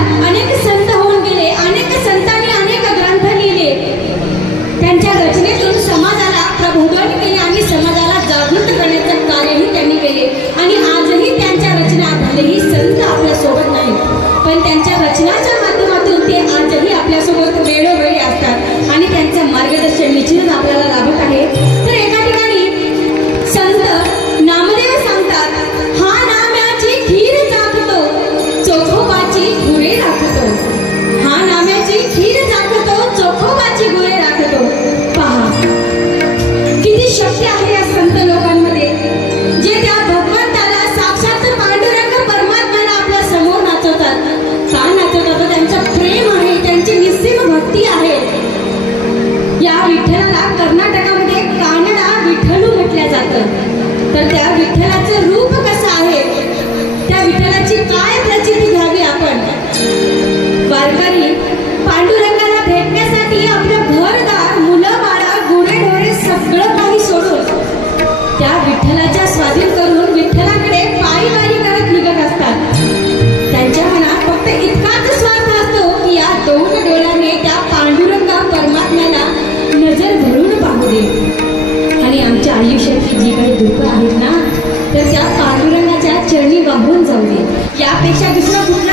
my name is Sarah. भक्ती आहे. या विठ्ठलाला कर्नाटकामध्ये सगळं काही सोडून त्या विठ्ठलाच्या स्वाधीन करून विठ्ठलाकडे पायी पायी करत निघत असतात. त्यांच्या मनात फक्त इतकाच स्वार्थ असतो की या दोन डोळ्याने त्या पांडुरंगा परमात्म्याला नजर भरून पाहू दे. आणि आमच्या आयुष्यातली जी काही दुःख आहेत ना तर त्या पांडुरंगाच्या चरणी वाहून जाऊ दे. यापेक्षा दुसरा कुठला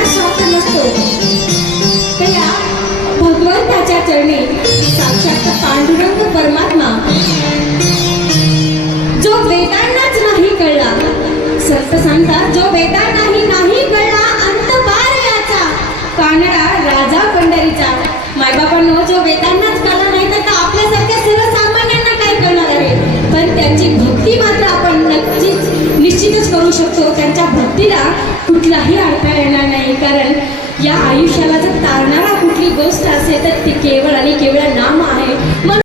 पांडुरंग परमात्मा. जो वेदांनाच नाही कळला संत सांगतात जो वेदांनाही नाही कळला अंत पार याचा. कानडा राजा पंढरीचा. मायबापांनो जो वेदांनाच कळला नाही तर आपल्यासारख्या सर्वसामान्यांना काय कळणार आहे? पण त्यांची भक्ती मात्र आपण नक्कीच निश्चितच करू शकतो. त्यांच्या भक्तीला कुठलाही अर्थ